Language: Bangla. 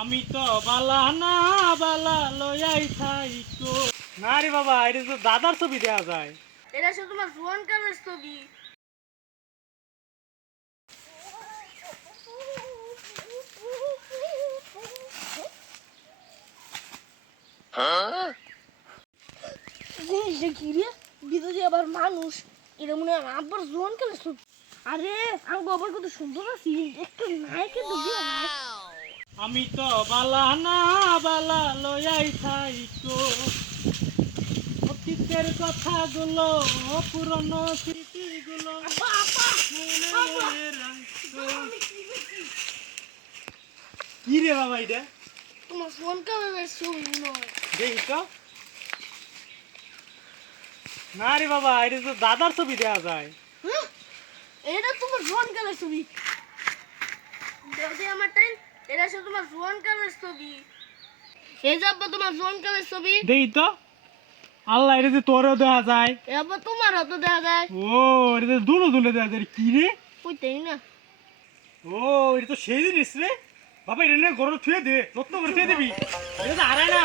আমি তো বালা না বালা লয়াই থাইকো না রে বাবা এটা তো দাদার ছবি দেওয়া যায়। এটা সে তোমার জোয়ান কালের ছবি। জিনিসটা কি রে? বিদেশে আবার মানুষ। এটা মনে হয় আব্বার জোয়ান কালের ছবি। আরে আমি আবার কত সুন্দর আছি একটু নাই কিন্তু আমি তো বালা না বালা লয়াই থাইকো। অতীতের কথাগুলো পুরনো স্মৃতিগুলো কি রে বাবা এটা? তোমার কালের ছবি মনে দেখি তো। না রে বাবা এটা তো দাদার ছবি দেওয়া যায়। হ্যাঁ? এটা তোমার ফোন কালের ছবি? আমার টাইম এটা সে তোমার জোয়ান কালের ছবি। এই যে আব্বা তোমার জোয়ান কালের ছবি। দেই তো। আল্লাহ এটা যে তোরও দেওয়া যায়। আব্বা তোমার হাতও দেখা যায়। ও এটা তো দুনো দুনো দেওয়া যায় কি রে? কইতেই না। ও এটা তো সেই জিনিস রে। বাবা এটা নিয়ে গরম থুয়ে দে যত্ন করে থুয়ে দিবি। এটা তো হারায় না।